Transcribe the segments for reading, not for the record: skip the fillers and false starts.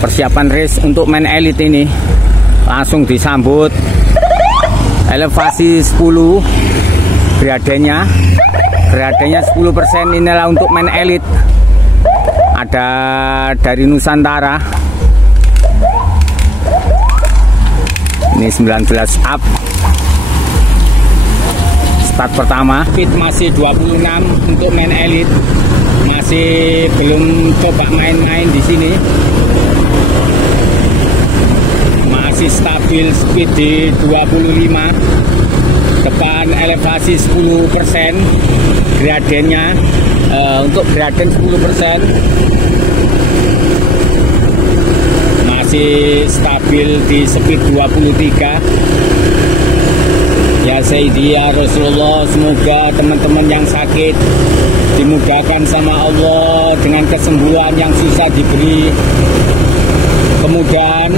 Persiapan race untuk main elite ini langsung disambut elevasi 10 gradennya 10%. Inilah untuk main elite, ada dari Nusantara ini 19 up. Start pertama, speed masih 26 untuk main elite, masih belum coba main-main di sini. Masih stabil speed di 25. Depan elevasi 10%. Gradennya untuk graden 10%. Masih stabil di speed 23. Ya Sayyidi ya Rasulullah, semoga teman-teman yang sakit dimudahkan sama Allah dengan kesembuhan, yang susah diberi kemudahan.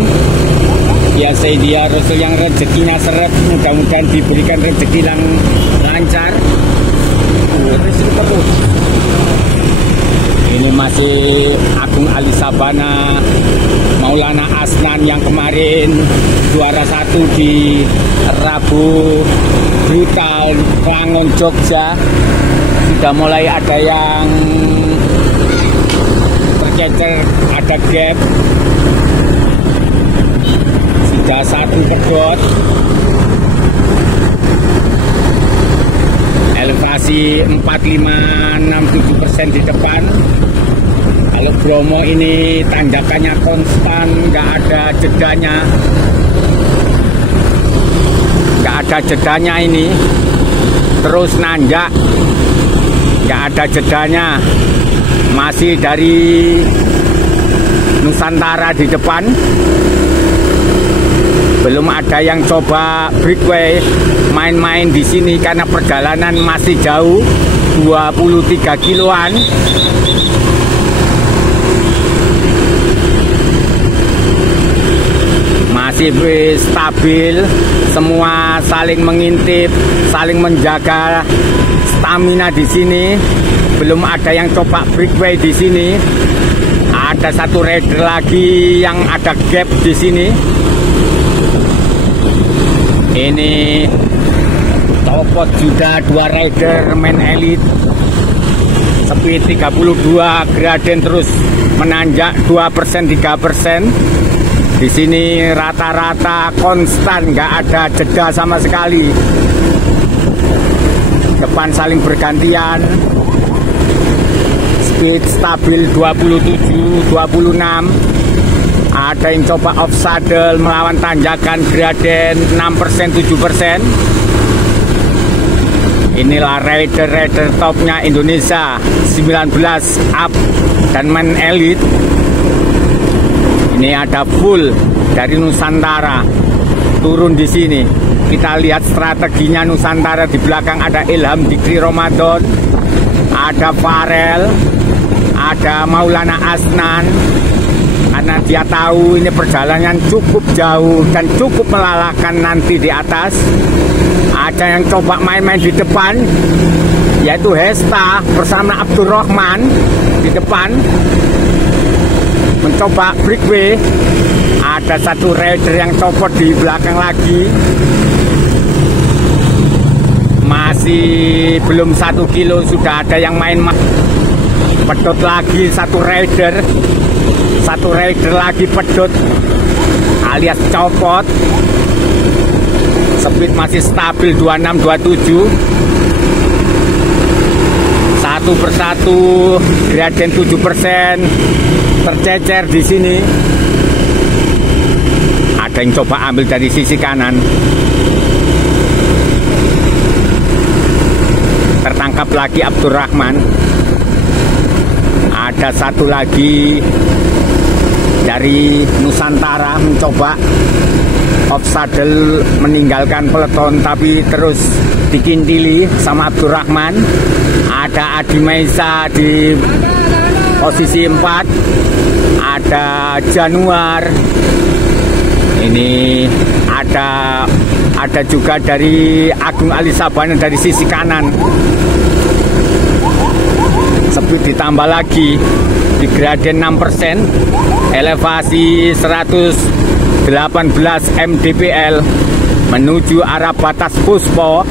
Ya Sayyidi ya Rasul, yang rezekinya seret mudah-mudahan diberikan rezeki yang lancar. Ini masih Agung Ali Sabana Maulana Asnan yang kemarin juara 1 di Rabu Brutal Rangon Jogja. Sudah mulai ada yang tercecer, ada gap. Sudah 1 pedot. Elevasi 45-67% di depan. Kalau Bromo ini tanjakannya konstan, nggak ada jedanya. Nggak ada jedanya ini. Terus nanjak. Nggak ada jedanya. Masih dari Nusantara di depan. Belum ada yang coba breakaway main-main di sini karena perjalanan masih jauh, 23 kiloan. Masih stabil, semua saling mengintip, saling menjaga stamina di sini. Belum ada yang coba breakaway di sini. Ada 1 rider lagi yang ada gap di sini. Ini copot juga 2 rider main elite, speed 32, graden terus menanjak 2%, 3%. Di sini rata-rata konstan, nggak ada jeda sama sekali. Depan saling bergantian, speed stabil 27, 26. Ada yang coba off saddle melawan tanjakan graden 6%, 7%. Inilah rider-rider topnya Indonesia, 19 up dan main elite. Ini ada full dari Nusantara turun di sini. Kita lihat strateginya Nusantara. Di belakang ada Ilham Dikri Ramadan, ada Farel, ada Maulana Asnan. Karena dia tahu ini perjalanan cukup jauh dan cukup melelahkan nanti di atas. Ada yang coba main-main di depan, yaitu Hesta bersama Abdurrahman di depan mencoba breakaway. Ada 1 rider yang copot di belakang lagi. Masih belum 1 kilo sudah ada yang main pedot lagi. 1 rider lagi pedot alias copot. Speed masih stabil 26, 27. Satu persatu graden 7% tercecer di sini. Ada yang coba ambil dari sisi kanan. Tertangkap lagi Abdurrahman. Ada 1 lagi dari Nusantara mencoba off saddle meninggalkan peloton, tapi terus dikintili sama Abdurrahman. Ada Adi Maisa di posisi 4. Ada Januar. Ini ada juga dari Agung Ali Sabana dari sisi kanan. speed ditambah lagi di graden 6%, elevasi 118 mdpl menuju arah batas Puspo,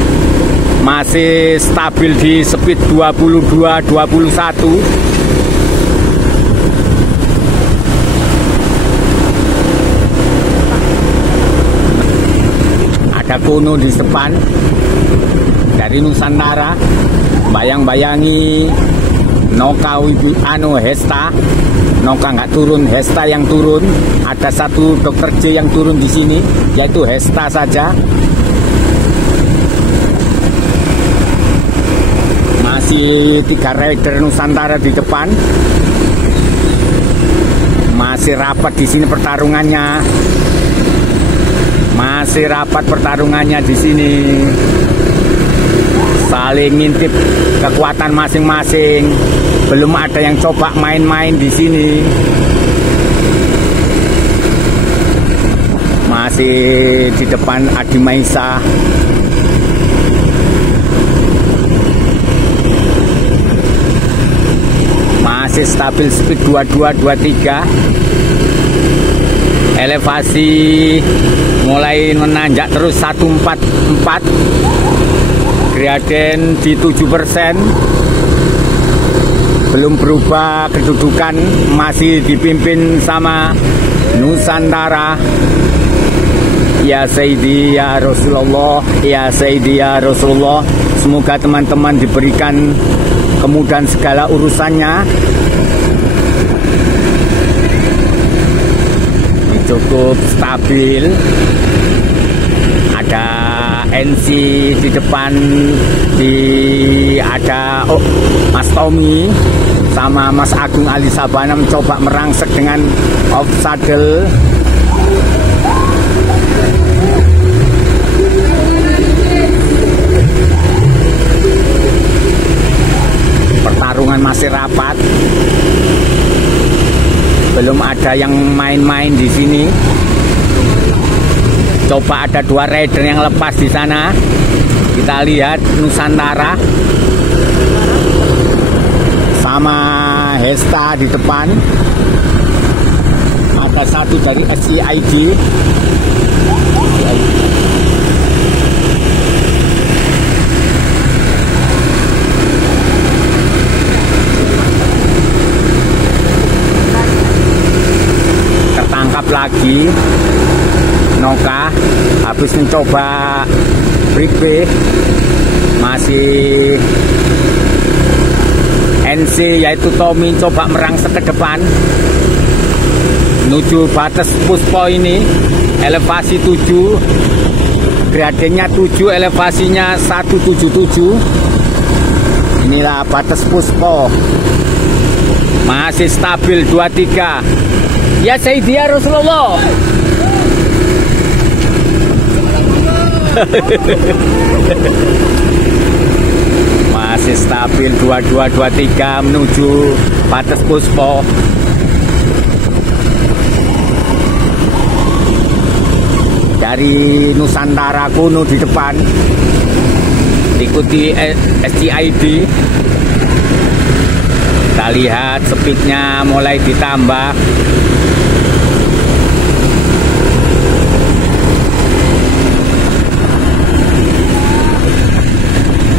masih stabil di speed 22-21. Ada kuno di depan dari Nusantara, bayang-bayangi Noka Hesta. Noka nggak turun, Hesta yang turun. Ada satu Dr. J yang turun di sini, yaitu Hesta saja. Masih 3 rider Nusantara di depan. Masih rapat di sini pertarungannya. Masih rapat pertarungannya di sini. Saling ngintip kekuatan masing-masing. Belum ada yang coba main-main di sini. Masih di depan Adi Maisa. Masih stabil speed 22-23. Elevasi mulai menanjak terus 144. Graden di 7%. Belum berubah kedudukan, masih dipimpin sama Nusantara. Ya Sayyidi ya Rasulullah, ya Sayyidi ya Rasulullah. Semoga teman-teman diberikan kemudahan segala urusannya. Cukup stabil. Ada NC di depan, ada Mas Tommy sama Mas Agung Ali Sabana mencoba merangsek dengan off saddle. Pertarungan masih rapat. Belum ada yang main-main di sini. Coba ada 2 rider yang lepas di sana. Kita lihat Nusantara sama Hesta di depan. Ada satu dari SCID. Tertangkap lagi Noka habis mencoba break, masih NC yaitu Tommy coba merangsek ke depan menuju batas Puspo ini. Elevasi 7, gradennya 7, elevasinya 177. Inilah batas Puspo, masih stabil 23. Ya Sayyidi ya Rasulullah. Masih stabil 22-23 menuju batas Puspo. Dari Nusantara kuno di depan, ikuti SCID. Kita lihat speednya mulai ditambah.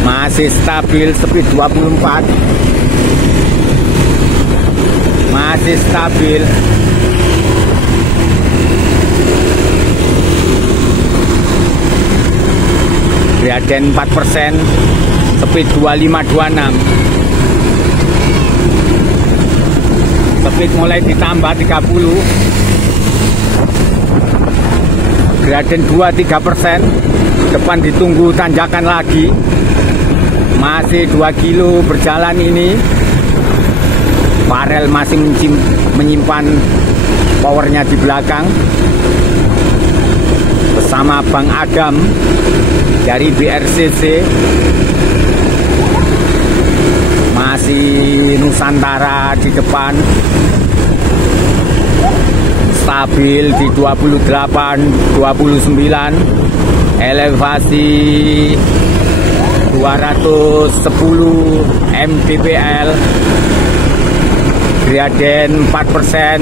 Masih stabil speed 24. Masih stabil. Graden 4%, speed 25-26. Speed mulai ditambah 30. Graden 2-3%. Depan ditunggu tanjakan lagi. Masih 2 kilo berjalan ini. Farel masih menyimpan powernya di belakang bersama Bang Agam dari BRCC. Masih Nusantara di depan, stabil di 28-29. Elevasi 210 MDPL Griaden 4%.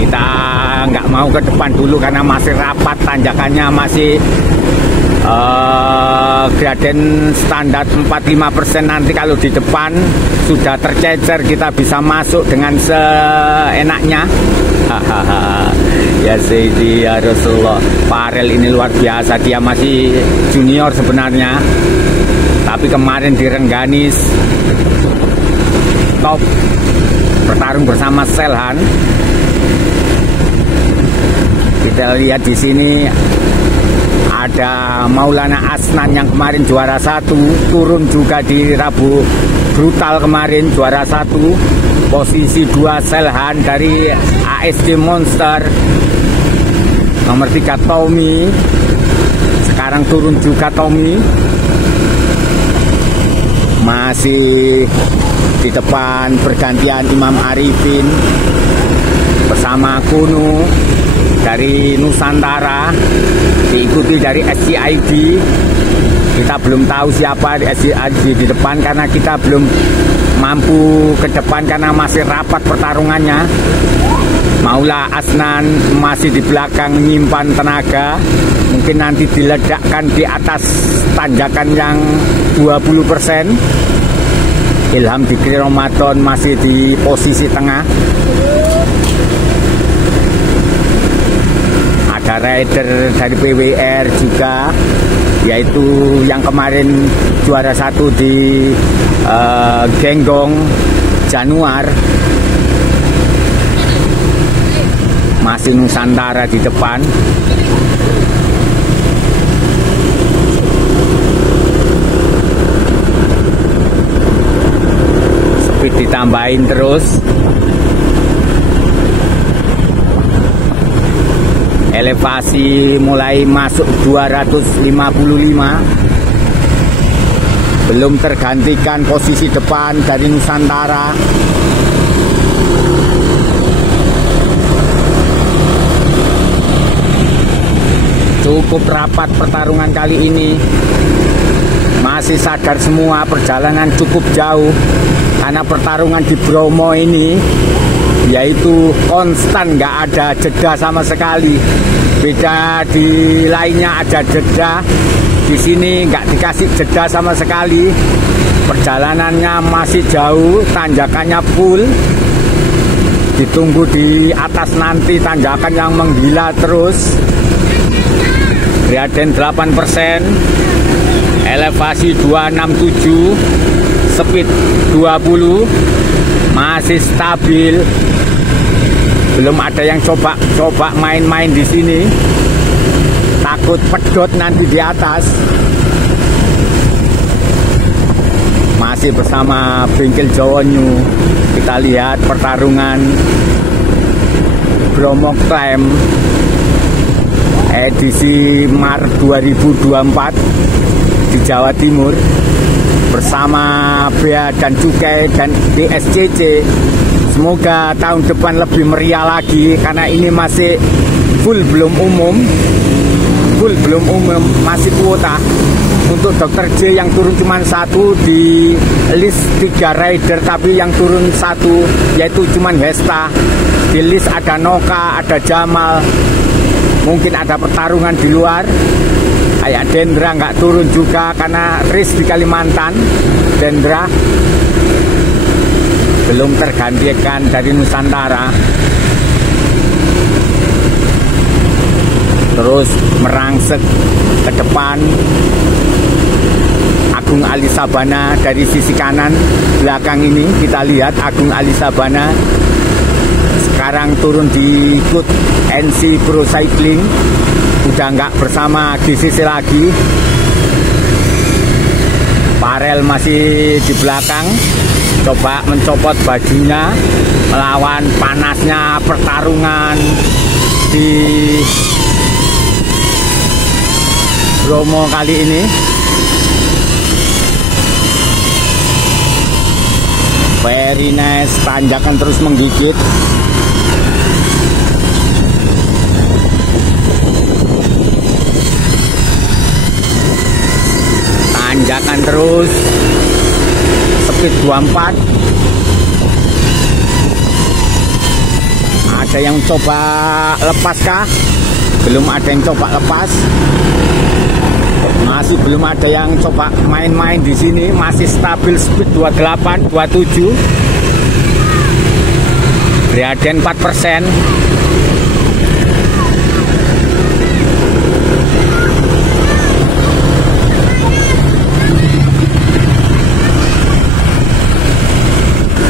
Kita nggak mau ke depan dulu karena masih rapat, tanjakannya masih Griaden standar 45%. Nanti kalau di depan sudah tercecer, kita bisa masuk dengan seenaknya. Ya Sayyidi ya Rasulullah, Farel ini luar biasa. Dia masih junior sebenarnya, tapi kemarin di Rengganis top bertarung bersama Selhan. Kita lihat di sini ada Maulana Asnan yang kemarin juara 1, turun juga di Rabu Brutal kemarin juara 1. Posisi 2 Selhan dari ASD Monster. Nomor 3 Tommy, sekarang turun juga Tommy. Masih di depan bergantian Imam Arifin bersama Kuno dari Nusantara, diikuti dari SCID. Kita belum tahu siapa di SCID di depan karena kita belum mampu ke depan karena masih rapat pertarungannya. Maula Asnan masih di belakang menyimpan tenaga, mungkin nanti diledakkan di atas tanjakan yang 20%. Ilham Dikri Ramadan masih di posisi tengah. Ada rider dari PWR juga, yaitu yang kemarin juara 1 di Genggong Januar. Masih Nusantara di depan. Speed ditambahin terus. Elevasi mulai masuk 255. Belum tergantikan posisi depan dari Nusantara. Cukup rapat pertarungan kali ini. Masih sadar semua perjalanan cukup jauh. Karena pertarungan di Bromo ini yaitu konstan, nggak ada jeda sama sekali. Beda di lainnya ada jeda, di sini nggak dikasih jeda sama sekali. Perjalanannya masih jauh, tanjakannya full. Ditunggu di atas nanti tanjakan yang menggila terus. Griaden 8%, elevasi 267, speed 20, masih stabil. Belum ada yang coba main-main di sini. Takut pedot nanti di atas. Masih bersama Bengkel Jawa New. Kita lihat pertarungan Bromo Climb edisi Maret 2024 di Jawa Timur bersama Bea dan Cukai dan BSCC. Semoga tahun depan lebih meriah lagi karena ini masih full belum umum, masih kuota. Untuk Dr. J yang turun cuma 1 di list 3 rider, tapi yang turun 1 yaitu cuma Hesta. Di list ada Noka, ada Jamal. Mungkin ada pertarungan di luar. Kayak Dendra nggak turun juga karena race di Kalimantan. Dendra belum tergantikan dari Nusantara. Terus merangsek ke depan. Agung Ali Sabana dari sisi kanan belakang ini kita lihat Agung Ali Sabana sekarang turun di ikut NC Pro Cycling, udah nggak bersama GCC lagi. Farel masih di belakang, coba mencopot bajunya melawan panasnya pertarungan di Bromo kali ini. Very nice, tanjakan terus menggigit. tanjakan terus, speed 24. Ada yang coba lepas kah? Belum ada yang coba lepas. Masih belum ada yang coba main-main di sini, masih stabil speed 28, 27. Gradien 4%.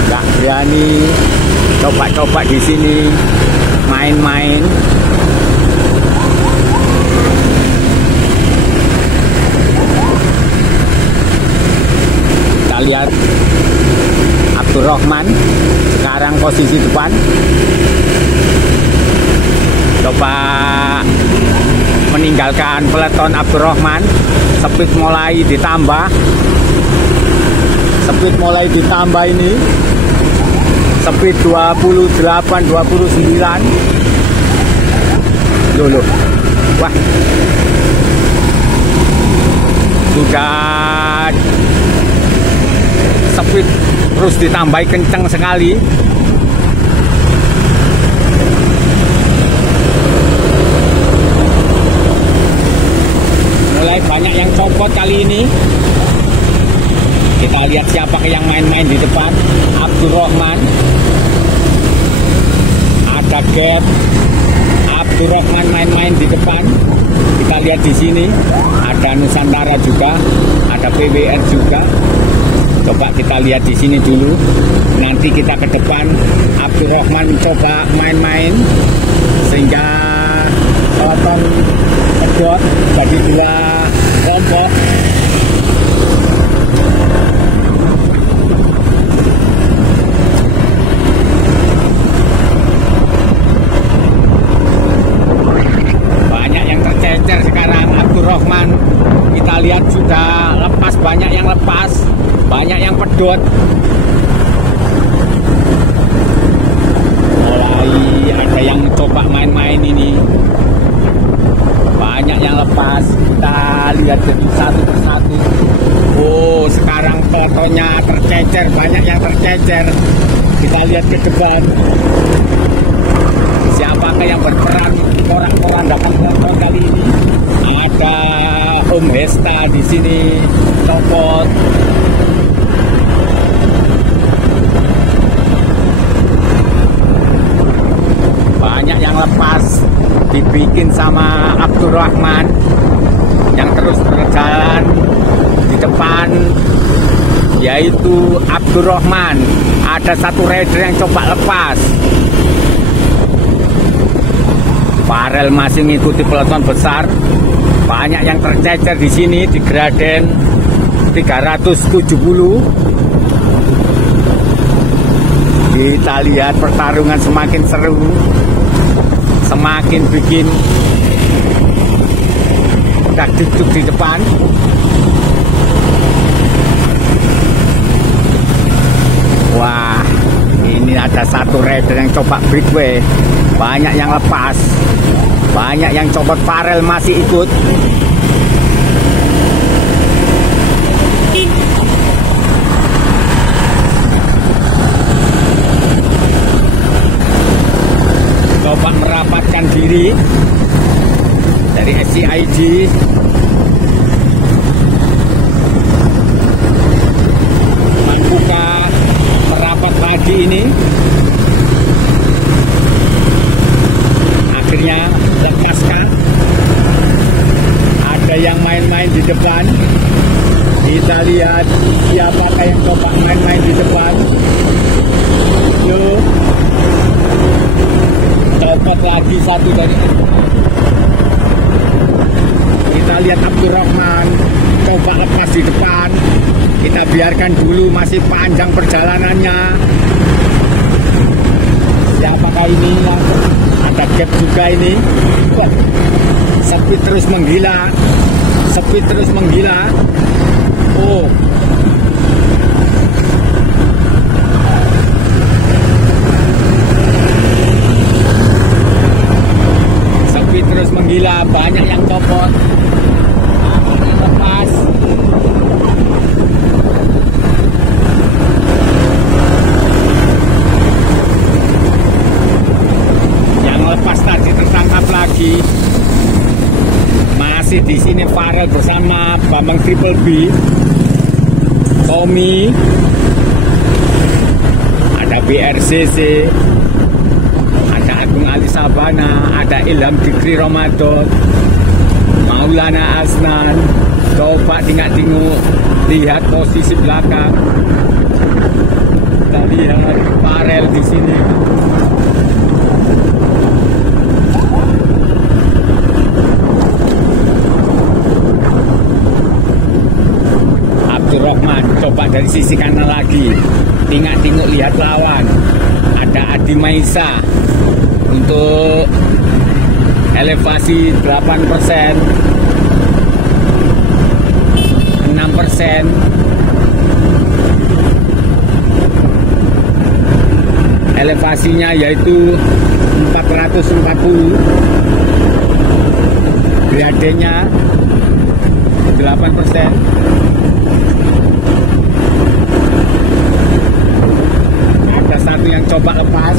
Nggak berani coba-coba di sini main-main. Kita lihat Abdurrahman sekarang posisi depan. Coba meninggalkan peleton Abdurrahman. Speed mulai ditambah. Speed mulai ditambah ini. Speed 28, 29. Loh. Wah. Sudah speed terus ditambah kencang sekali. Mulai banyak yang copot kali ini. Kita lihat siapa yang main-main di depan. Abdurrahman. Ada gap. Abdurrahman main-main di depan. Kita lihat di sini ada Nusantara juga, ada PWR juga. Coba kita lihat di sini dulu. Nanti kita ke depan. Abdurrahman coba main-main sehingga peloton kedot bagi dua kelompok. Banyak yang tercecer sekarang. Abdurrahman kita lihat sudah lepas, banyak yang lepas, banyak yang pedot. Mulai ada yang coba main-main ini. Banyak yang lepas. Kita lihat satu persatu. Oh, sekarang fotonya tercecer, banyak yang tercecer. Kita lihat ke depan. Siapakah yang berperan orang-orang dapat foto kali ini? Ada Om Hesta di sini copot. Banyak yang lepas dibikin sama Abdurrahman yang terus berjalan di depan, yaitu Abdurrahman. Ada satu rider yang coba lepas. Farel masih mengikuti peloton besar. Banyak yang tercecer di sini di Gradien 370. Kita lihat pertarungan semakin seru, semakin bikin dagdugdug di depan. Wah, ini ada satu rider yang coba breakaway. Banyak yang lepas, banyak yang copot. Farel masih ikut. Coba merapatkan diri dari SCID. Mampukah merapat lagi ini? Akhirnya lepaskan. Ada yang main-main di depan. Kita lihat siapakah yang coba main-main di depan. Yuk, copot lagi satu dari. Kita lihat Abdurrahman coba lepas di depan. Kita biarkan dulu, masih panjang perjalanannya. Siapakah ini? Ada gap juga ini. Wah, speed terus menggila. Speed terus menggila. Oh, speed terus menggila. Banyak yang copot, lepas. Farel bersama Bambang Triple B, Tommy, ada BRCC, ada Agung Ali Sabana, ada Ilham Dikri Ramadan, Maulana Asnan. Coba tengok lihat posisi belakang. Kita lihat Farel di sini. Abdurrahman coba dari sisi kanan lagi. Tengok lihat lawan. Ada Adi Maisa untuk elevasi 8%. 6%. Elevasinya yaitu 440. Gradenya 8%. Ada satu yang coba lepas.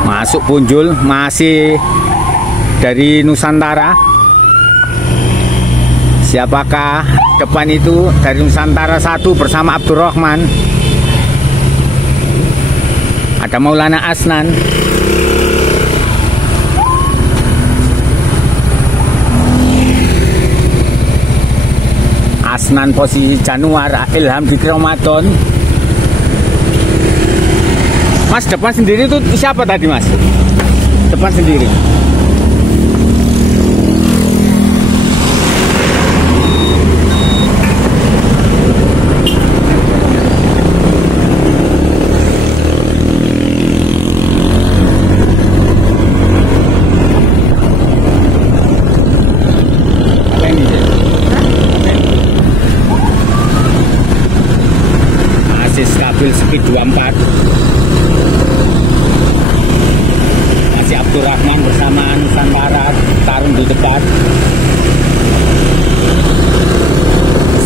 Masuk punjul, masih dari Nusantara. Siapakah depan itu? Dari Nusantara 1 bersama Abdurrahman. Ada Maulana Asnan. Asnan posisi Januar, Ilham Dikri Ramadan. Mas, depan sendiri itu siapa tadi, Mas? Depan sendiri. Apa ini? Masih stabil speed 24. Abdurrahman bersama Nusantara tarung di depan.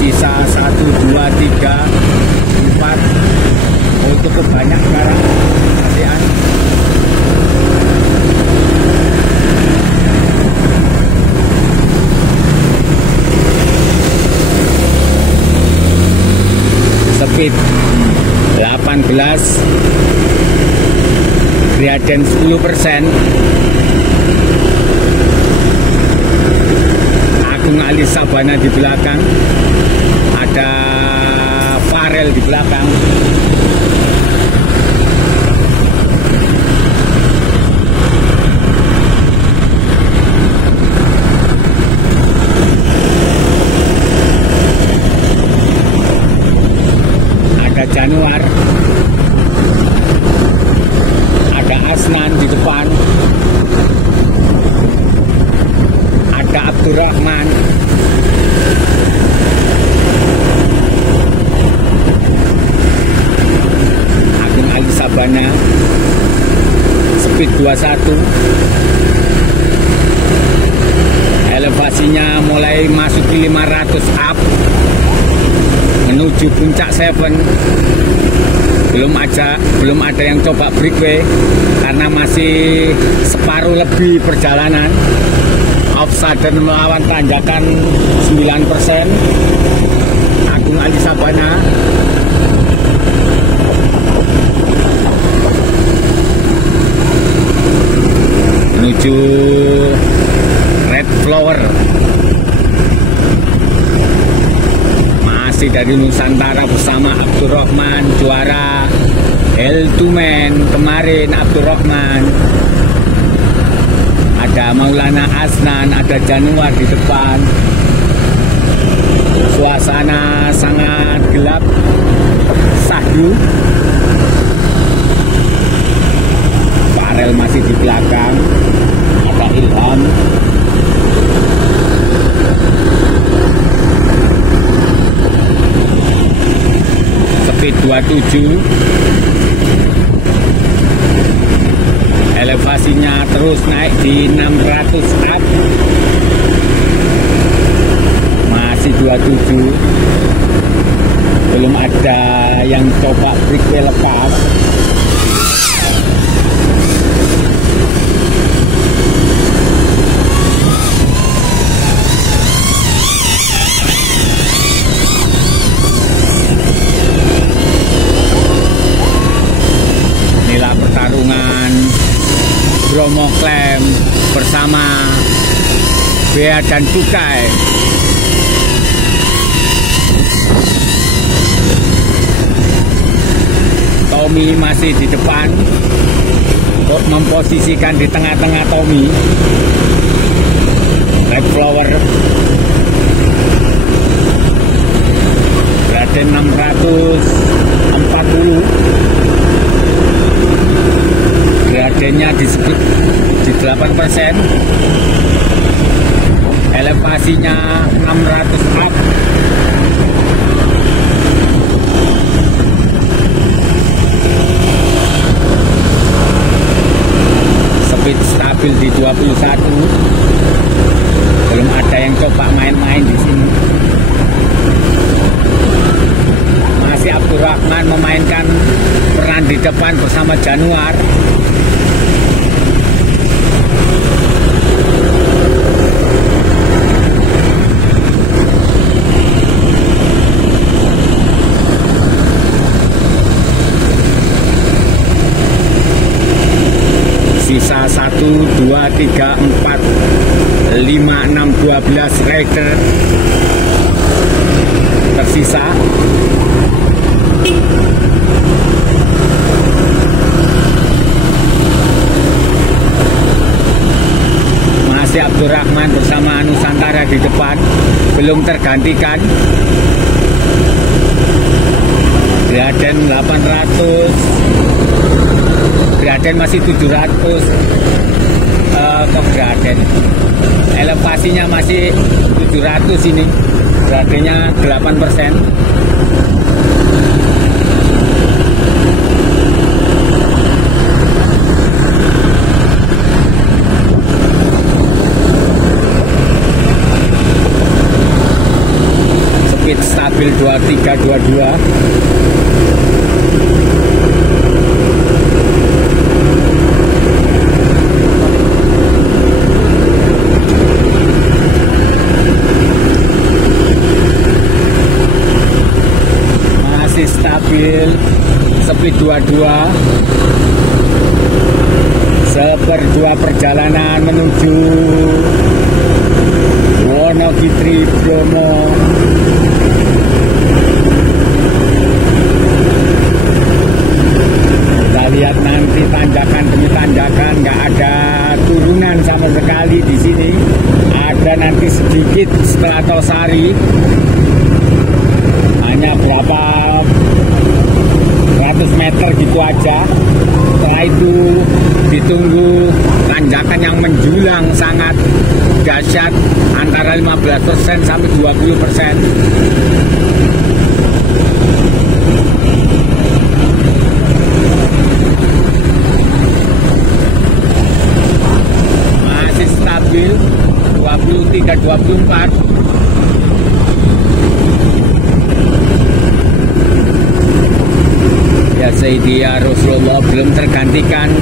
Sisa 1, 2, 3, 4. Oh, cukup banyak sekarang. Latihan. Speed 18. Gradien 10%. Agung Ali Sabana di belakang. Ada Farel di belakang. Ada Januar. Asnan di depan. Ada Abdurrahman. Agung Ali Sabana. Speed 21. Elevasinya mulai masuk ke 500 up menuju puncak 7. Belum ada yang coba breakaway karena masih separuh lebih perjalanan. Offside melawan tanjakan 9%. Agung Ali Sabana. Menuju Red Flower. Masih dari Nusantara bersama Abdurrahman, juara L2Man kemarin Abdurrahman. Ada Maulana Asnan, ada Januar di depan. Suasana sangat gelap, sahdu. Farel masih di belakang. Ada Ilham. Speed 27. elevasinya terus naik di 600 up, masih 27, belum ada yang coba breakway lepas. Inilah pertarungan Bromo Klaim bersama Bea dan Cukai. Tommy masih di depan untuk memposisikan di tengah-tengah Tommy. Red Flower berada 640, gradenya disebut di 8%, elevasinya 600 up. Speed stabil di 21. Belum ada yang coba main-main di sini. Masih Abdurrahman memainkan peran di depan bersama Januar. Sisa 1, 2, 3, 4, 5, 6, 12 rider tersisa. Masih Abdurrahman bersama Nusantara di depan, belum tergantikan. Graden 800, Graden masih 700 ke Graden. Elevasinya masih 700 ini. Gradennya 8%. Speed stabil 23, 22. Stabil, speed 22, seperdua perjalanan menuju Wonogiri Bromo. Kita lihat nanti tanjakan demi tanjakan, nggak ada turunan sama sekali di sini. Ada nanti sedikit setelah Tolsari, hanya berapa ratus meter gitu aja. Setelah itu ditunggu tanjakan yang menjulang sangat dahsyat, antara 15% sampai 20%. Masih stabil 23, 24. Ya Sayyidia Rasulullah belum tergantikan.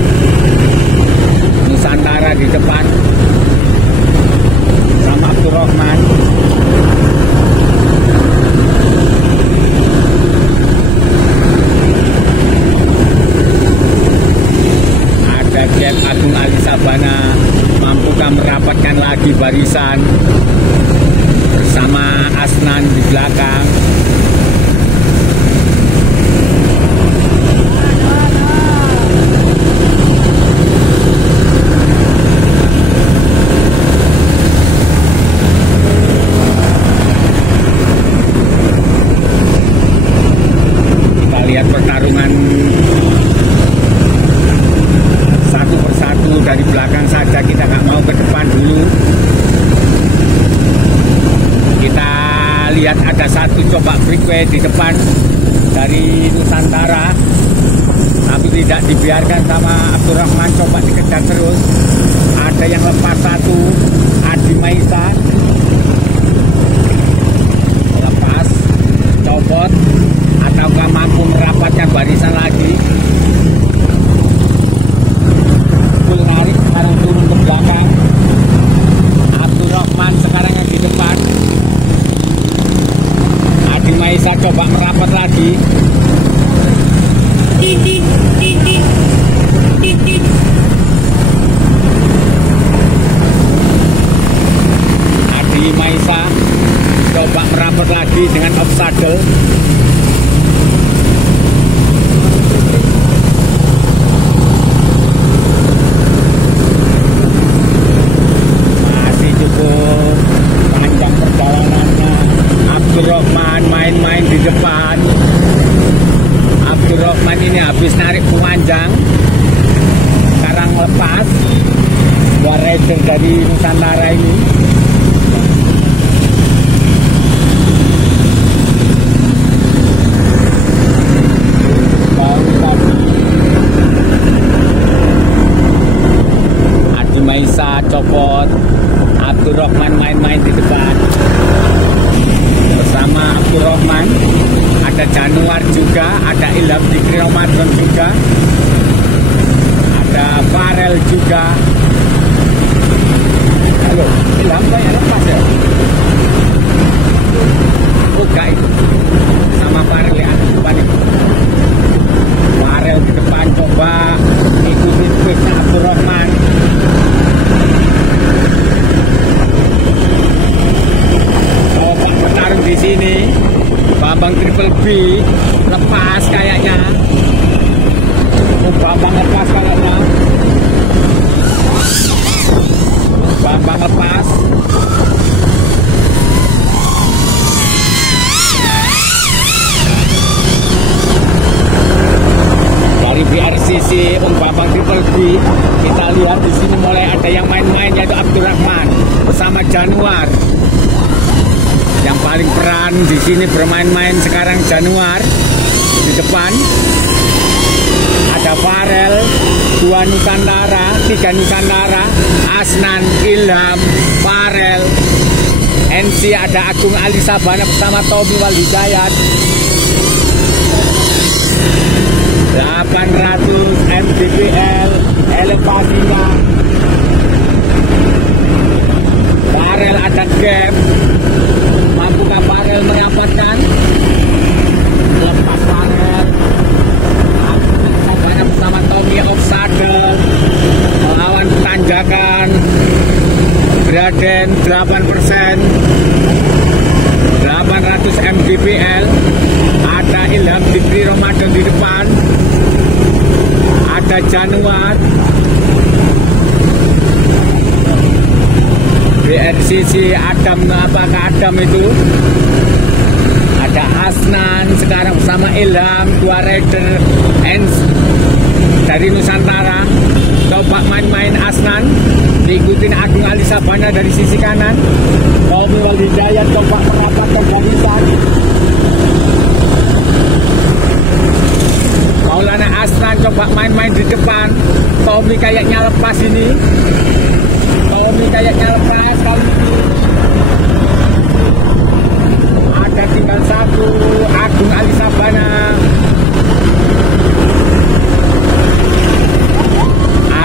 Nusantara di depan sama Abdurrahman. Ada Jet Agung Ali Sabana, mampukah merapatkan lagi barisan bersama Asnan di belakang. Lihat pertarungan satu persatu dari belakang saja, kita nggak mau ke depan dulu. Kita lihat ada satu coba breakway di depan dari Nusantara. tapi tidak dibiarkan sama Abdurrahman, coba dikejar terus. Ada yang lepas satu, Adi Maisa lepas, copot, ataukah mampu merapatkan barisan lagi. Full narik, sekarang turun ke belakang. Abdurrahman sekarang yang di depan. Adi Maisa coba merapat lagi. Adi Maisa coba merapat lagi dengan off saddle. Masih cukup panjang perjalanannya. Abdurrahman main-main di depan. Abdurrahman ini habis narik pemanjang, sekarang lepas. Dua rider dari Nusantara ini. Adi Maisa copot, Abdurrahman main-main di depan. Bersama Abdurrahman ada Januar juga, ada Ilham Dikri Ramadan juga, ada Farel juga. Halo, Ilham banyak lepas ya? Oh enggak, itu sama Farel ya, depan itu. Farel di depan coba ikuti pace-nya Abdurrahman. Coba bertarung di sini. Bambang Triple B lepas kayaknya. Bambang lepas kayaknya. Bambang lepas. Dari BRCC Bambang Triple B, kita lihat di sini mulai ada yang main-main, yaitu Abdurrahman bersama Januar. Yang paling peran di sini bermain-main sekarang Januar. Di depan ada Farel, 2 Nusantara, 3 Nusantara, Asnan, Ilham, Farel, NC ada Agung Ali Sabana bersama Tommy Walhidayat. 800 mdpl elevasinya. Farel ada gap. Mampukah Farel mendapatkan? Lepas Farel. Sabana bersama Tommy off saddle. Melawan tanjakan. Graden 8%. 800 mdpl. Ada Ilham Dikri Ramadan di depan. Ada Januar. BRCC Adam, apakah Adam itu? Ada Asnan sekarang bersama Ilham, 2 rider dari Nusantara. Coba main-main Asnan, diikutin Agung Ali Sabana dari sisi kanan. Tommy Walhidayat coba merapatkan barisan. Maulana Asnan coba main-main di depan. Tommy kayaknya lepas ini. Tommy kayaknya lepas kali ini. Ada tinggal satu, Agung Ali Sabana.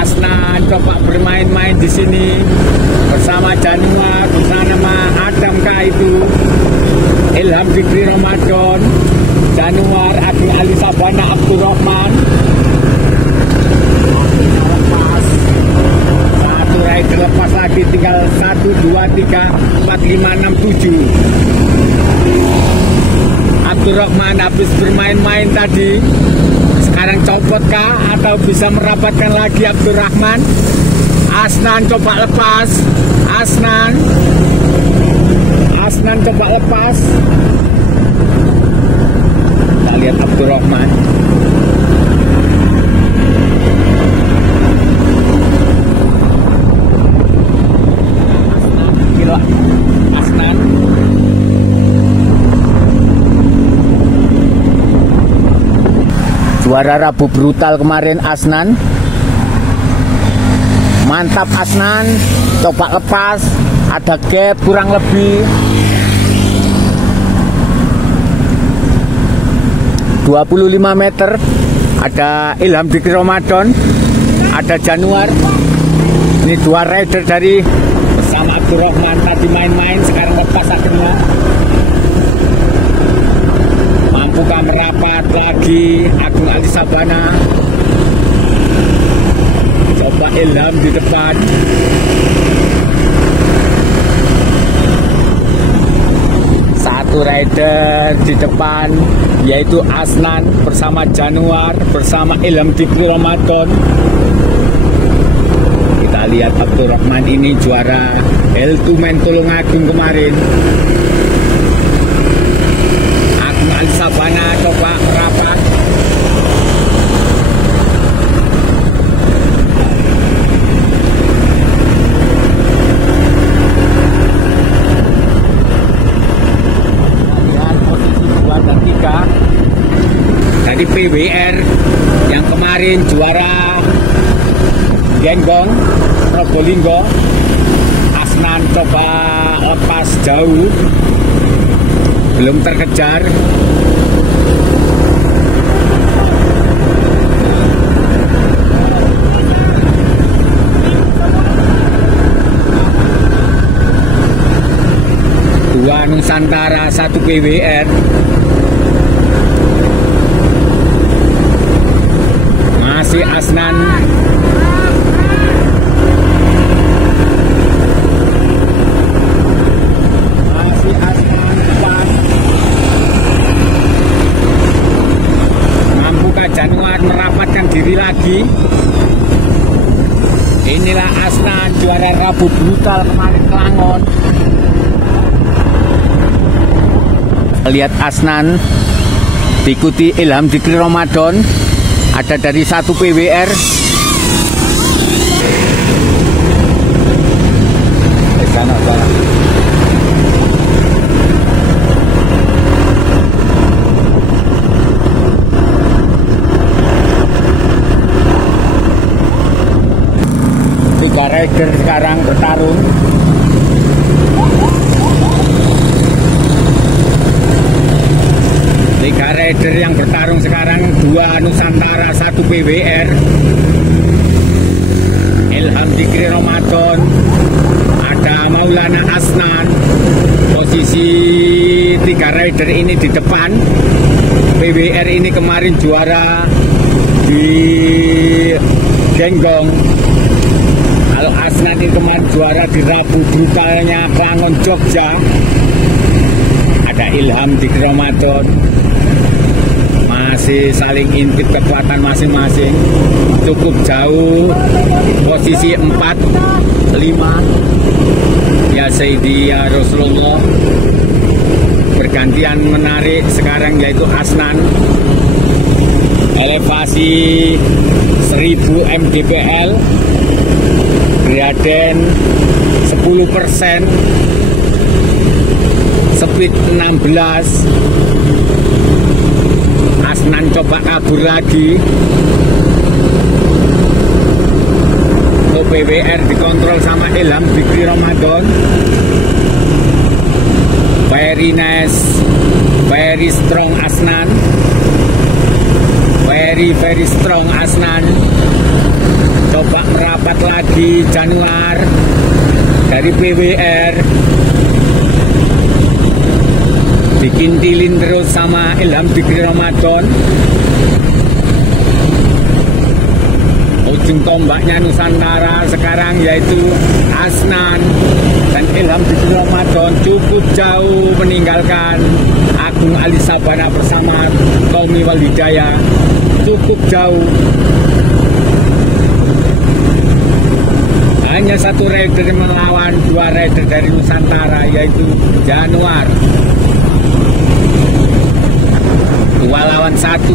Asnan coba bermain-main di sini bersama Januar, bersama Adam kah itu. Ilham Dikri Ramadan, Januar, Agung Ali Sabana, Abdurrahman. Lepas. Satu rider lepas lagi, tinggal 1, 2, 3, 4, 5, 6, 7. Abdurrahman habis bermain-main tadi. Sekarang copotkah atau bisa merapatkan lagi Abdurrahman? Asnan coba lepas. Asnan coba lepas. Kita lihat Abdurrahman. Asnan. Juara Rabu brutal kemarin Asnan. Mantap Asnan, coba lepas, ada gap kurang lebih 25 meter. Ada Ilham Dikri Ramadan, ada Januar. Ini dua rider dari bersama Abdurrahman, tadi main-main, sekarang lepas akhirnya. Mampukah merapat lagi Agung Ali Sabana? Coba Ilham di depan. Satu rider di depan yaitu Asnan bersama Januar bersama Ilham Dikri Ramadan. Kita lihat Abdurrahman ini juara L2Men Tulungagung kemarin. Agung Ali Sabana coba merapat. Dari PWR yang kemarin juara Genggong Probolinggo, Asnan coba lepas jauh, belum terkejar. Dua Nusantara, satu PWR. Masih Asnan. Masih Asnan depan. Mampukah Januar merapatkan diri lagi? Inilah Asnan juara Rabu brutal kemarin Kelangon. Lihat Asnan diikuti Ilham Dikri Ramadan. Ada dari satu PWR. Sana. Tiga rider sekarang bertarung. Tiga rider yang bertarung sekarang, dua Nusantara, satu PWR. Ilham Dikri Ramadan, ada Maulana Asnan. Posisi tiga rider ini di depan. PWR ini kemarin juara di Genggong. Kalau Asnan ini kemarin juara di Rabu brutalnya Kelangon Jogja. Ada Ilham Dikri Ramadan. Masih saling intip kekuatan masing-masing. Cukup jauh. Posisi 4, 5. Ya Sayyidi ya Rasulullah. Bergantian menarik sekarang yaitu Asnan. Elevasi 1000 mdpl. Graden 10%. Speed 16. Asnan coba kabur lagi. PWR dikontrol sama Ilham Dikri Ramadan. Very nice, very strong Asnan. Very strong Asnan. Coba merapat lagi Januar dari PWR. Dikintilin terus sama Ilham Dikri Ramadan. Ujung tombaknya Nusantara sekarang yaitu Asnan dan Ilham Dikri Ramadan cukup jauh meninggalkan Agung Ali Sabana bersama Tommy Walhidayah. Cukup jauh. Hanya satu rider melawan dua rider dari Nusantara yaitu Januar. 2 lawan 1.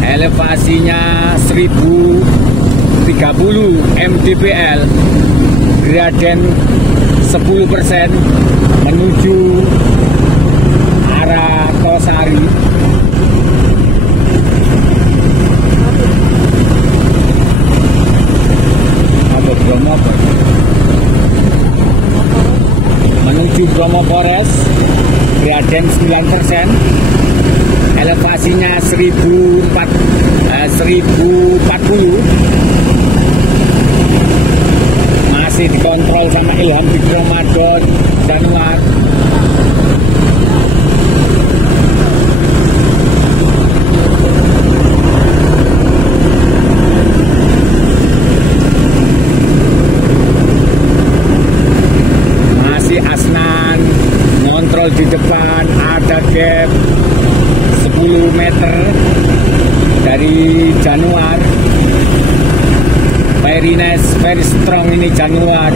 Elevasinya 1030 mdpl. Graden 10% menuju arah Tosari. Bromo Forest, graden 9%, elevasinya 1040, masih dikontrol sama Ilham Dikri Ramadan Januar. Asnan ngontrol di depan, ada gap 10 meter dari Januar. Very nice, very strong ini Januar,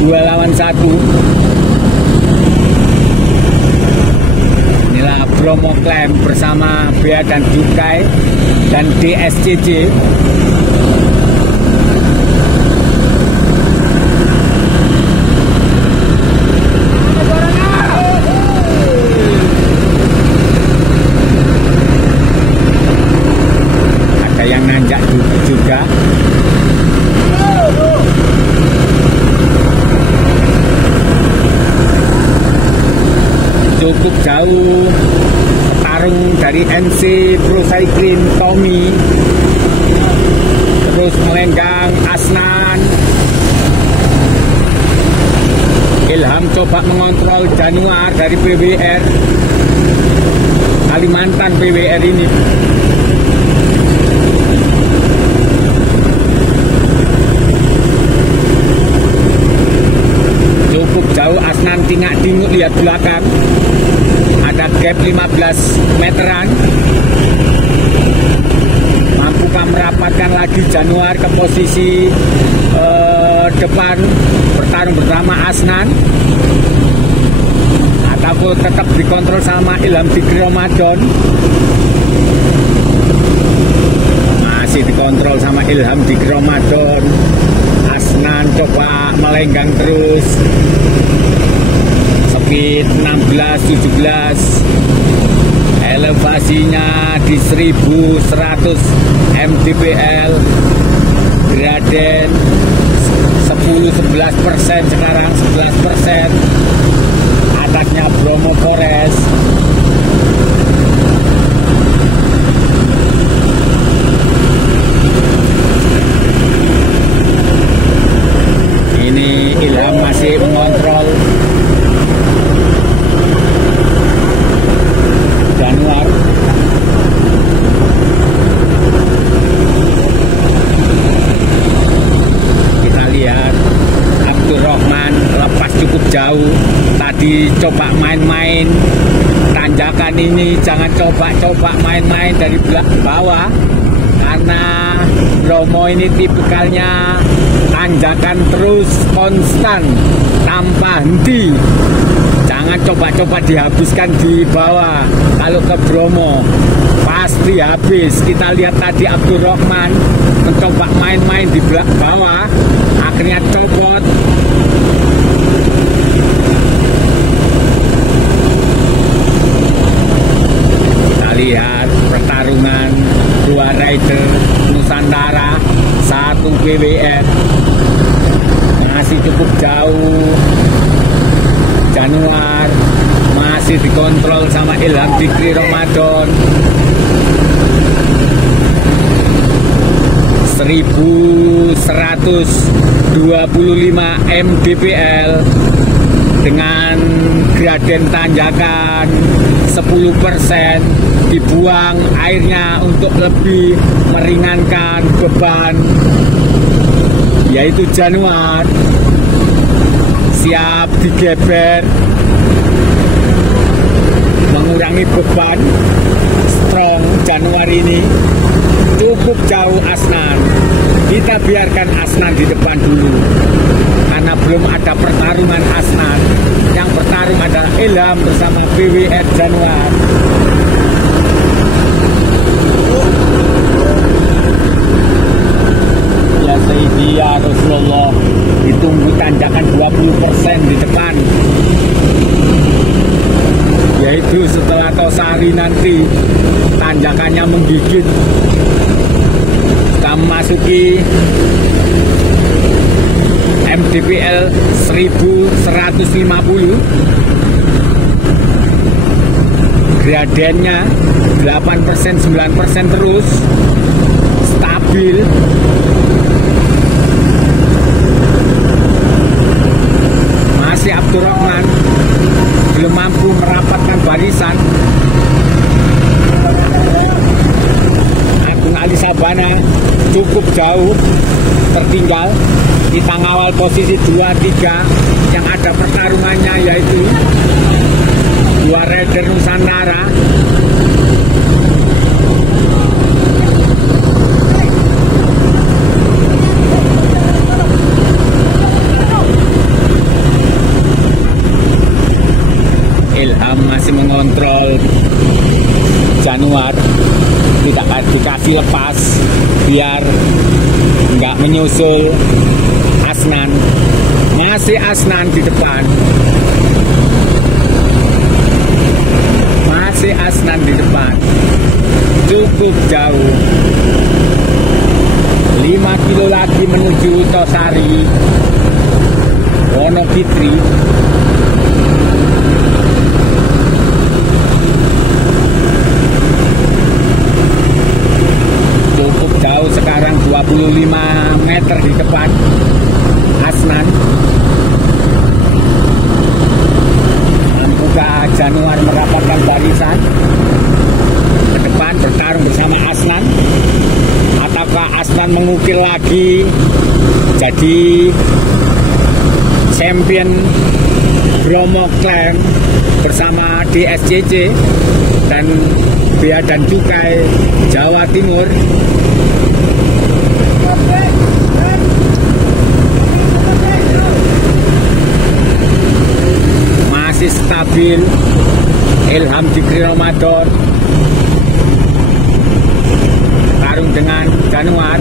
2 lawan 1. Inilah Bromo Climb bersama Bea dan Cukai dan DSCC. Juga cukup jauh petarung dari MC Pro Cycling Tommy, terus melenggang Asnan. Ilham coba mengontrol Januar dari PWR Kalimantan. PWR ini cukup jauh. Asnan tingak-tinguk, lihat belakang, ada gap 15 meteran. Mampukah merapatkan lagi Januar ke posisi depan, bertarung bersama Asnan, atau tetap dikontrol sama Ilham Dikri Ramadan? Masih dikontrol sama Ilham Dikri Ramadan. Asnan coba melenggang terus, speed 16-17, elevasinya di 1100 mdpl, graden 10-11% sekarang, 11%. Atasnya Bromo Forest. Ini Ilham masih mengontrol Januar. Kita lihat Abdurrahman lepas cukup jauh. Tadi coba main-main tanjakan ini, jangan coba-coba main-main dari bawah, karena Bromo ini tipikalnya tanjakan terus konstan tanpa henti. Jangan coba-coba dihabiskan di bawah. Kalau ke Bromo pasti habis. Kita lihat tadi Abdurrahman mencoba main-main di bawah, akhirnya copot. Kita lihat pertarungan dua rider Nusantara, satu PWR, masih cukup jauh. Januar masih dikontrol sama Ilham Dikri Ramadan. 1125 mdpl dengan graden tanjakan 10%, dibuang airnya untuk lebih meringankan beban, yaitu Januar siap digeber mengurangi beban. Strong Januar ini cukup jauh Asnan. Kita biarkan Asnan di depan dulu, karena belum ada pertarungan Asnan. Yang bertarung adalah Ilham bersama PWR Januar. Ya Sayyidi ya Rasulullah, ditunggu tanjakan 20% di depan, yaitu setelah Tosari nanti tanjakannya menggigit. Kita memasuki MD MDPL 1150. Gradiennya 8%, 9% terus stabil. Masih Abdurrahman belum mampu merapatkan barisan. Agung Ali Sabana cukup jauh tertinggal. Kita ngawal posisi 2-3 yang ada pertarungannya, yaitu dua rider Nusantara. Ilham masih mengontrol Januar, tidak dikasih lepas biar nggak menyusul Asnan. Masih Asnan di depan, masih Asnan di depan, cukup jauh. 5 kilo lagi menuju Tosari, Wonogiri. Cukup jauh sekarang, 25 meter di depan Asnan. Mampukah Januar merapatkan barisan ke depan bertarung bersama Asnan, ataukah Asnan mengukir lagi jadi champion Bromo Clan bersama DSCC dan Bea dan Cukai Jawa Timur. Masih stabil Ilham Dikri Ramadan tarung dengan Januar.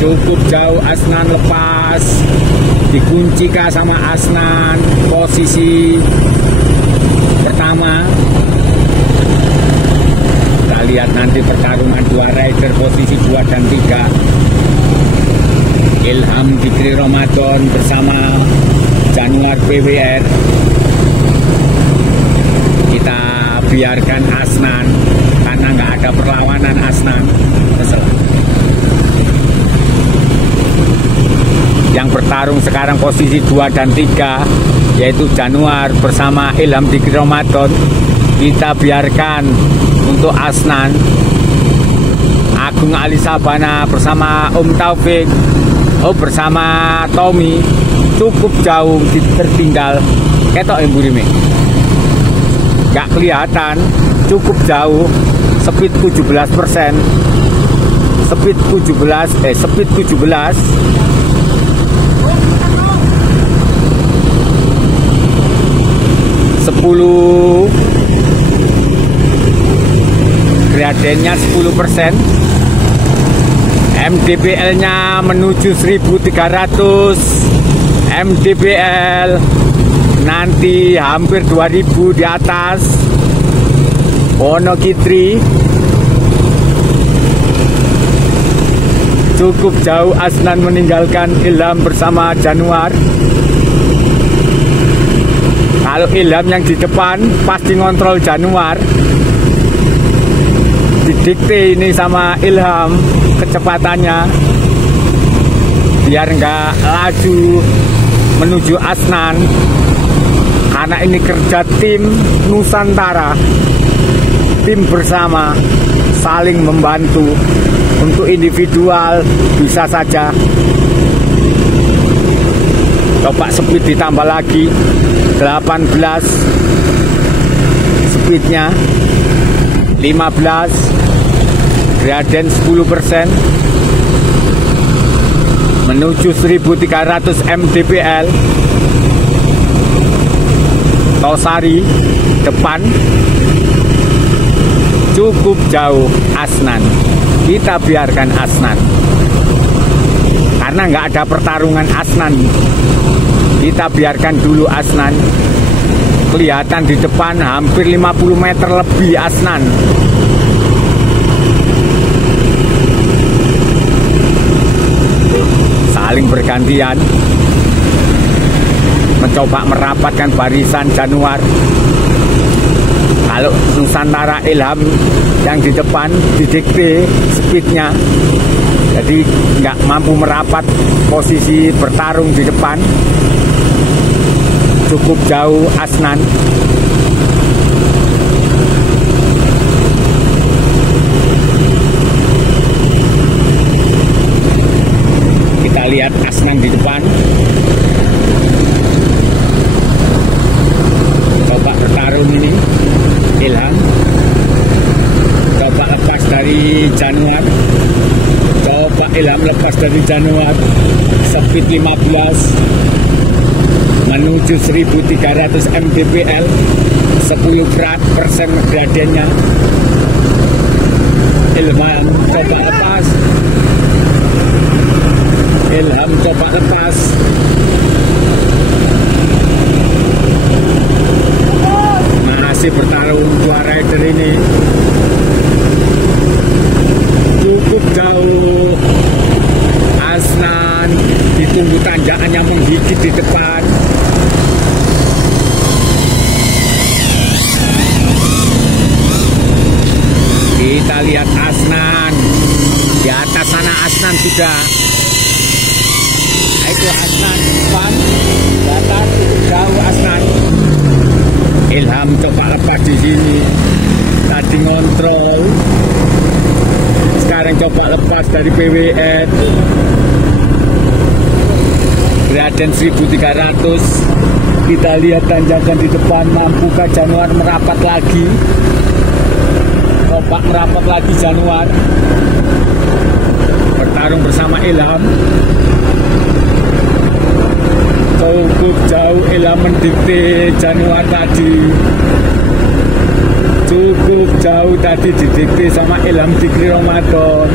Cukup jauh, Asnan lepas, dikuncikah sama Asnan posisi pertama. Kita lihat nanti pertarungan dua rider posisi 2 dan 3. Ilham Dikri Ramadan bersama Januar PWR. Kita biarkan Asnan karena nggak ada perlawanan Asnan. Yang bertarung sekarang posisi 2 dan 3, yaitu Januar bersama Ilham Dikri Ramadan. Kita biarkan untuk Asnan. Agung Ali Sabana bersama Taufik, bersama Tommy cukup jauh tertinggal. Ketok yang burime gak kelihatan, cukup jauh. Speed 17%, speed 17 10, gradiennya 10%. MDPL-nya menuju 1300 MDPL, nanti hampir 2000 di atas Wonogiri. Cukup jauh Asnan meninggalkan Ilham bersama Januar. Kalau Ilham yang di depan pasti ngontrol Januar. Didikte ini sama Ilham kecepatannya biar nggak laju menuju Asnan, karena ini kerja tim Nusantara, tim bersama, saling membantu. Untuk individual bisa saja. Coba speed ditambah lagi 18, speednya 15, gradien 10%, menuju 1300 mdpl. Tosari depan, cukup jauh Asnan. Kita biarkan Asnan karena nggak ada pertarungan Asnan. Kita biarkan dulu Asnan. Kelihatan di depan hampir 50 meter lebih Asnan. gantian mencoba merapatkan barisan Januar. Kalau Nusantara Ilham yang di depan didikte speednya, jadi nggak mampu merapat posisi bertarung di depan. Cukup jauh Asnan. Kita lihat Asnan di depan. Coba bertarung ini Ilham. Coba lepas dari Januar. Coba Ilham lepas dari Januar. Speed 15 menuju 1300 mdpl, 10% gradiennya. Ilham coba lepas. Ilham coba lepas. Masih bertarung dua rider ini. Cukup jauh. Asnan ditunggu tanjakannya menggigit di depan. Kita lihat Asnan. Di atas sana Asnan sudah. Itu Asnan depan. Datar cukup jauh Asnan. Ilham coba lepas di sini. Tadi ngontrol. Sekarang coba lepas dari PWN. Gradien 1300. Kita lihat tanjakan di depan. Mampukah Januar merapat lagi? Coba merapat lagi Januar. Bertarung bersama Ilham. Cukup jauh Ilham mendikte Januar tadi. Cukup jauh tadi didikte sama Ilham Dikri Ramadan.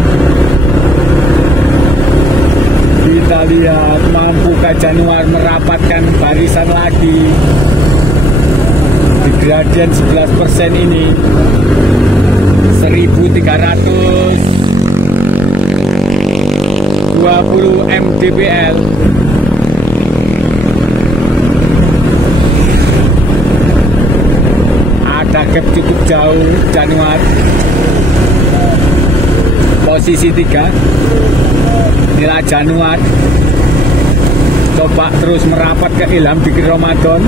Kita lihat mampukah Januar merapatkan barisan lagi di gradien 11% ini. 1320 mdpl. Ada gap cukup jauh Januar. Posisi 3. Inilah Januar. Coba terus merapat ke Ilham Dikri Ramadan.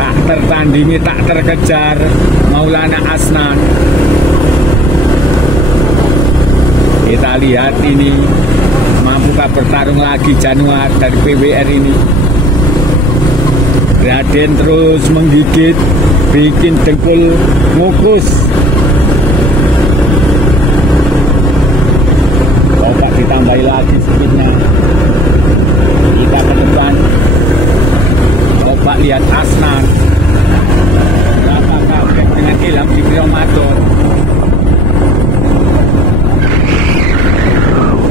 Tak tertandingi, tak terkejar Maulana Asnan. Kita lihat ini, mampukah bertarung lagi Januar dari PWR ini. Gradien terus menggigit, bikin dengkul ngukus. Coba ditambahi lagi speednya. Kita ke depan. Coba lihat Asnan. Berapa kaget dengan Ilham Dikri Ramadan.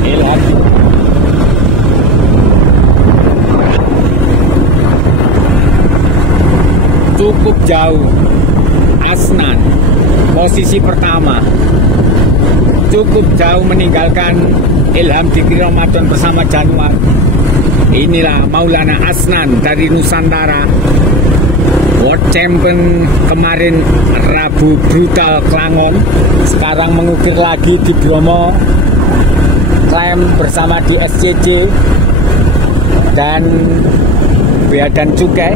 Ilham cukup jauh. Asnan posisi pertama. Cukup jauh meninggalkan Ilham Dikri Ramadan bersama Januar. Inilah Maulana Asnan dari Nusantara. World Champion kemarin Rabu Brutal Klangon. Sekarang mengukir lagi di Bromo. Klaim bersama di SCC dan Bea dan Cukai.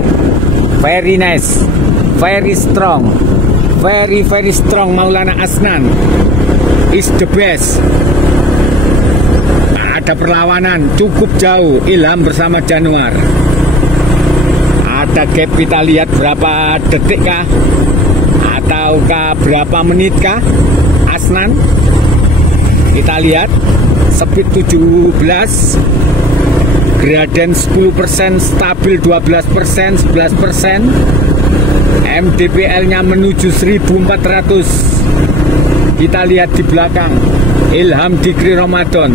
Very nice, very strong, very strong. Maulana Asnan is the best. Ada perlawanan cukup jauh Ilham bersama Januar. Ada gap, kita lihat berapa detik kah ataukah berapa menit kah Asnan. Kita lihat speed 17, gradien 10%, stabil 12%, 11%, mdpl nya menuju 1400. Kita lihat di belakang Ilham Dikri Ramadan,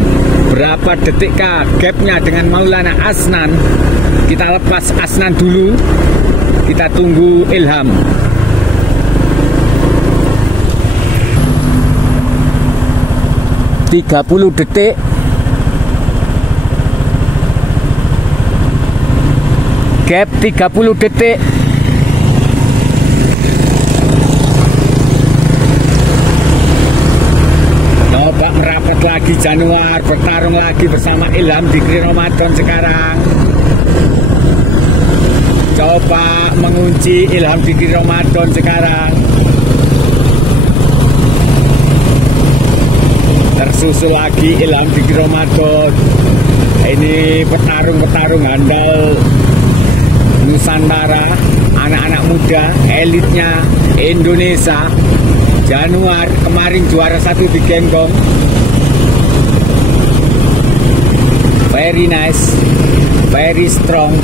berapa detik gapnya dengan Maulana Asnan. Kita lepas Asnan dulu, kita tunggu Ilham. 30 detik. Gap 30 detik. Coba merapat lagi Januar, bertarung lagi bersama Ilham Dikri Ramadan sekarang. Coba mengunci Ilham Dikri Ramadan sekarang. Tersusul lagi Ilham Dikri Ramadan. Ini petarung-petarung handal Nusantara, anak-anak muda, elitnya Indonesia. Januar kemarin juara 1 di Genggong. Very nice, very strong.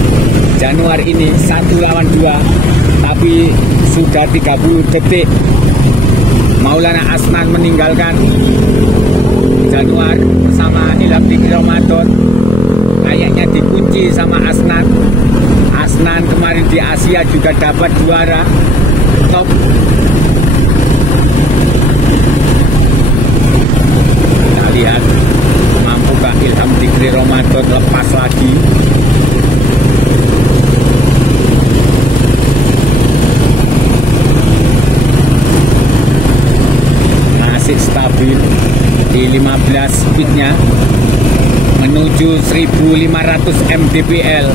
Januar ini 1 lawan 2, tapi sudah 30 detik. Maulana Asnan meninggalkan Januar bersama Ilham Dikri Ramadan. Kayaknya dikunci sama Asnan. Asnan kemarin di Asia juga dapat juara top. Kita lihat mampukah Ilham Dikri Ramadan lepas lagi. Masih stabil di 15 speednya menuju 1500 mdpl.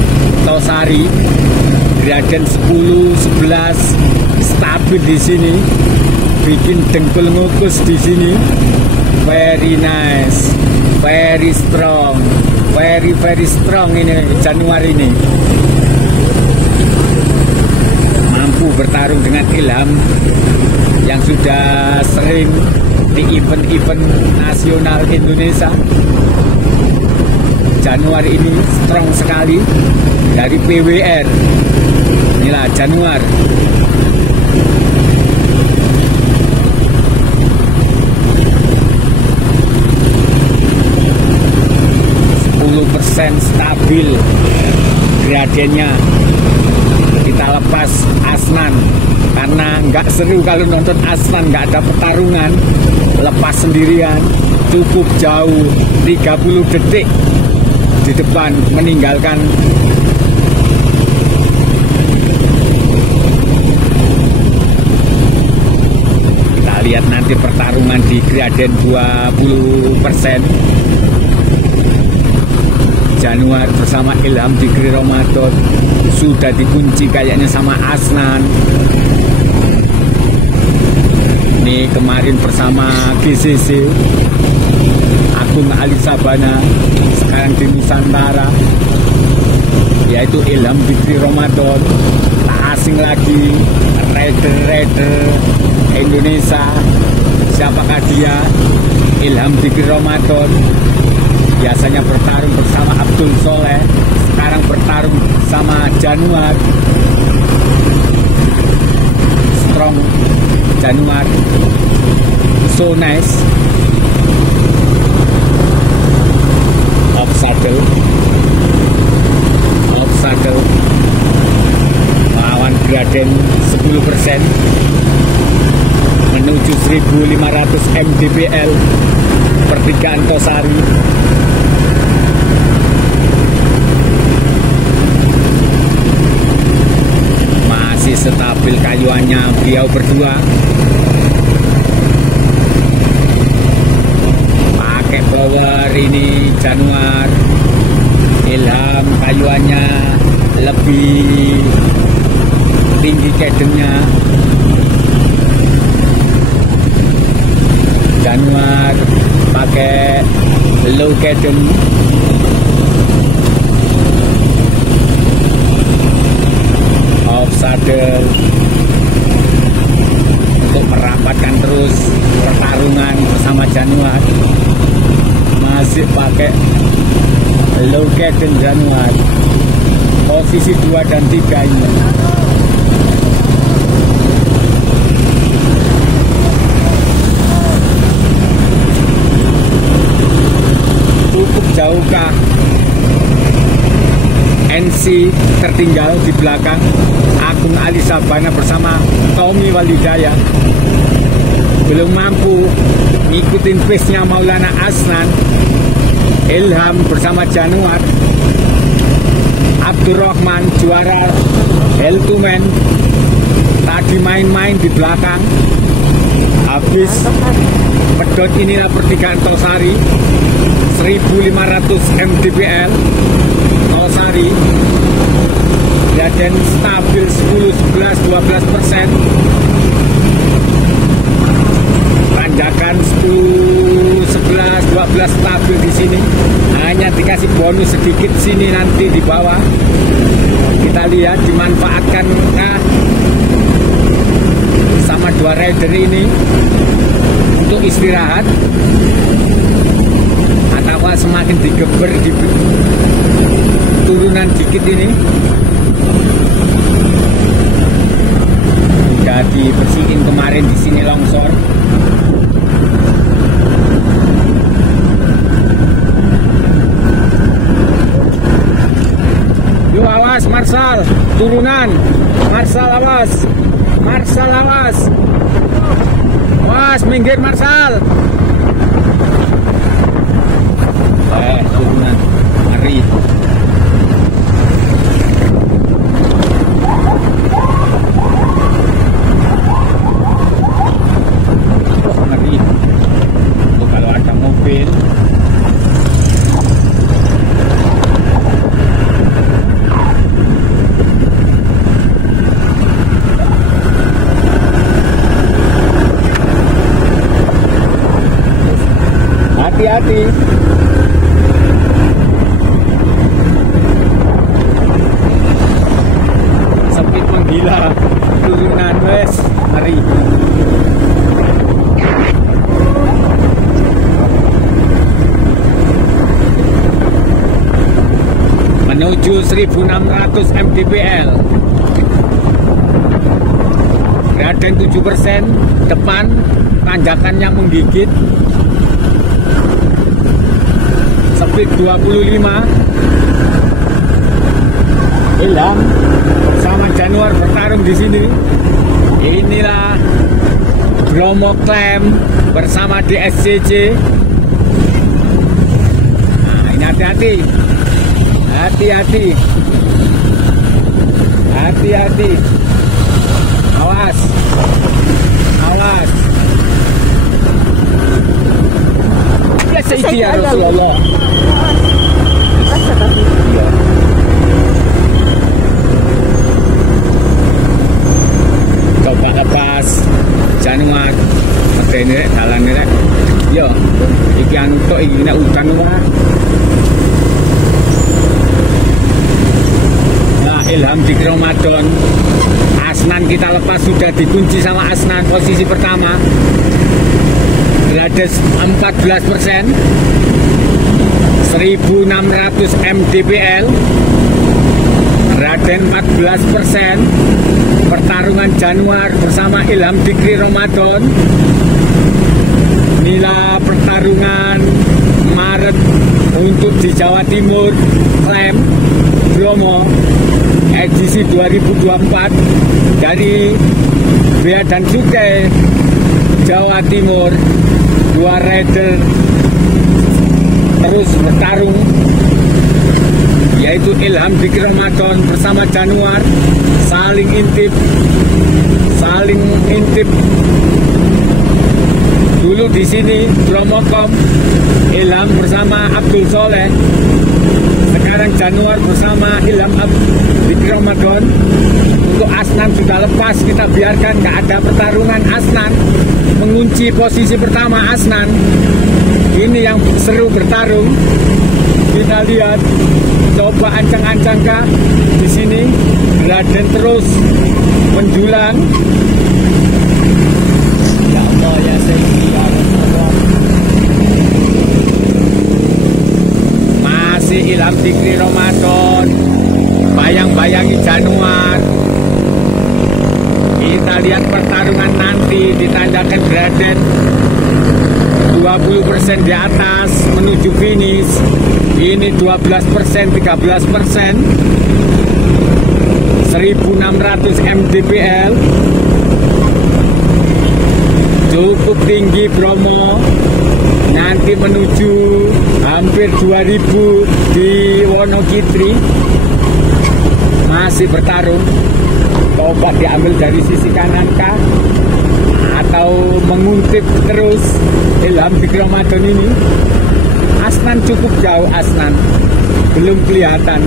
Tosari Graden 10, 11 stabil di sini, bikin dengkul ngukus di sini. Very nice, very strong, very strong ini Januar ini. Mampu bertarung dengan Ilham yang sudah sering di event-event nasional Indonesia. Januar ini strong sekali dari PWR. Inilah Januar. Stabil gradennya. Kita lepas Asnan karena nggak seru kalau nonton Asnan, nggak ada pertarungan. Lepas sendirian, cukup jauh 30 detik di depan meninggalkan kita lihat nanti pertarungan di graden 20%. Januar bersama Ilham Dikri Ramadan sudah dikunci kayaknya sama Asnan. Ini kemarin bersama GCC Agung Ali Sabana, sekarang di Nusantara, yaitu Ilham Dikri Ramadan. Tak asing lagi, rider Indonesia. Siapakah dia? Ilham Dikri Ramadan. Biasanya bertarung bersama Abdul Soleh, sekarang bertarung sama Januar. Strong Januar, so nice. Off saddle, melawan graden 10% menuju 1500 mdpl. Pertigaan Tosari. Masih stabil kayuannya beliau berdua. Pakai blower ini Januar. Ilham kayuannya lebih tinggi cadennya. Januar pakai low caden. Off saddle untuk merapatkan terus pertarungan bersama Januar. Masih pakai low caden Januar. Posisi 2 dan 3 ini. Jauhkah NC tertinggal di belakang? Agung Ali Sabana bersama Tommy Walidaya belum mampu ngikutin pace-nya Maulana Asnan, Ilham bersama Januar, Abdurrahman juara Heltumen tadi main-main di belakang. Habis pedot inilah pertigaan Tosari 1500 mdpl Tosari ya, dan stabil 10, 11, 12%. Tanjakan 10, 11, 12 stabil di sini. Hanya dikasih bonus sedikit sini nanti di bawah. Kita lihat dimanfaatkan kah sama dua rider ini untuk istirahat, atau semakin digeber di turunan dikit ini. Sudah dibersihin kemarin di sini longsor. Yuk awas Marsal, turunan. Marsal awas. Marsal awas. Awas, minggir Marsal. Turunan. Ngeri. Ngeri. Tuh kalau ada mobil. Hati-hati. Speed menggila, turunan wes, mari. Menuju 1600 mdpl. Gradeng 7%, depan tanjakannya menggigit. Speed 25. Ilham sama Januar bertarung di sini. Inilah Bromo Clam bersama DSCC. Nah, ini hati-hati. Hati-hati. Hati-hati. Awas. Awas. Ya Sayyidi ya Rasulullah. Iya. Coba atas Januar ini jalan ini. Yo, iki anu tok iki nek udan ora. Nah, Ilham di Ramadan. Asnan kita lepas, sudah dikunci sama Asnan posisi pertama. Berada 14%, 1600 mdpl. Raden 14%. Pertarungan Januar bersama Ilham Dikri Ramadan. Inilah pertarungan Maret untuk di Jawa Timur Clam Bromo edisi 2024 dari Bea dan Cukai Jawa Timur. Dua rider terus bertarung, yaitu Ilham Dikri Ramadan bersama Januar, saling intip dulu di sini Bromocom. Ilham bersama Abdul Soleh, sekarang Januar bersama Ilham Dikri Ramadan. Untuk Asnan sudah lepas, kita biarkan, nggak ada pertarungan. Asnan mengunci posisi pertama. Asnan ini yang seru bertarung. Kita lihat, coba ancang-ancang kah di sini. Raden terus menjulang. Ya Allah ya Sayyidi ya Allah. Masih Ilham Dikri Ramadan, bayang-bayangi Januar. Kita lihat pertarungan nanti ditandakan Raden 20% di atas menuju finish. Ini 12%, 13%. 1600 mdpl. cukup tinggi Bromo, nanti menuju hampir 2000 di Wonogiri. Masih bertarung, coba diambil dari sisi kanan kah atau menguntit terus Ilham Fikri Ramadan ini. Asnan cukup jauh, Asnan belum kelihatan.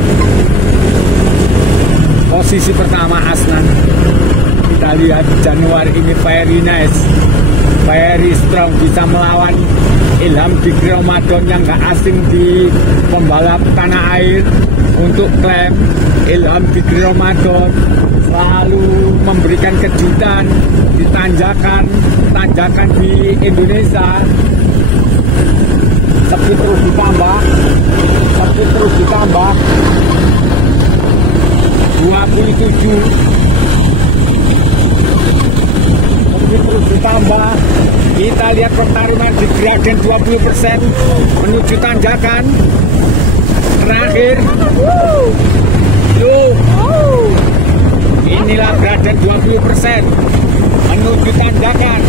Posisi pertama Asnan. Kita lihat Januar ini very nice, very strong, bisa melawan Ilham Fikri Ramadan yang gak asing di pembalap tanah air. Untuk klaim Ilham Fikri Ramadan selalu memberikan kejutan di tanjakan di Indonesia. Speed terus ditambah, 27, terus ditambah. Kita lihat pertarungan di gradien 20% menuju tanjakan terakhir. Inilah gradien 20% menuju tanjakan.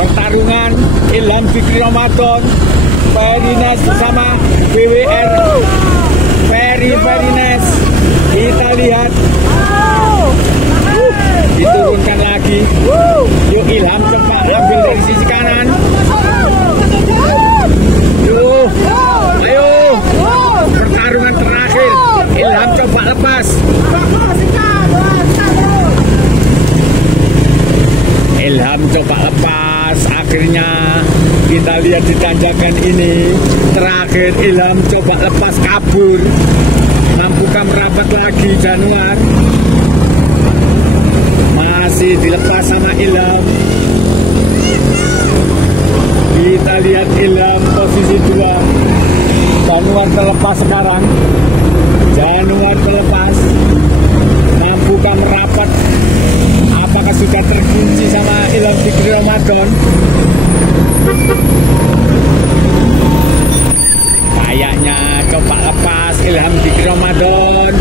Pertarungan Ilham Fikri Ramadan very nice bersama BWR, very nice. Kita lihat diturunkan lagi. Yuk Ilham, coba ambil dari sisi kanan. Yuk, ayo, pertarungan terakhir. Ilham coba lepas. Ilham coba lepas. Akhirnya kita lihat di tanjakan ini. Terakhir Ilham coba lepas, kabur. Mampukah merapat lagi Januar? Masih dilepas sama Ilham. Kita lihat Ilham posisi 2. Januar terlepas sekarang. Januar terlepas. Mampukah merapat? Apakah sudah terkunci sama Ilham Fikri Ramadan? Kayaknya coba lepas Ilham Fikri Ramadan.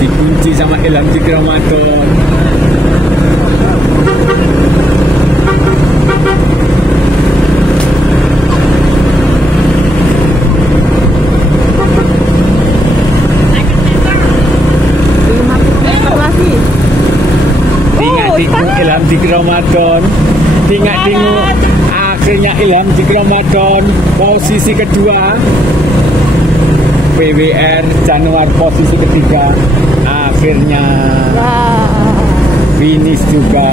Dikunci sama Ilham Fikri Ramadan. Ilham Fikri Ramadan, akhirnya Ilham Fikri Ramadan posisi kedua. BWR Januar posisi ketiga. Akhirnya finish juga.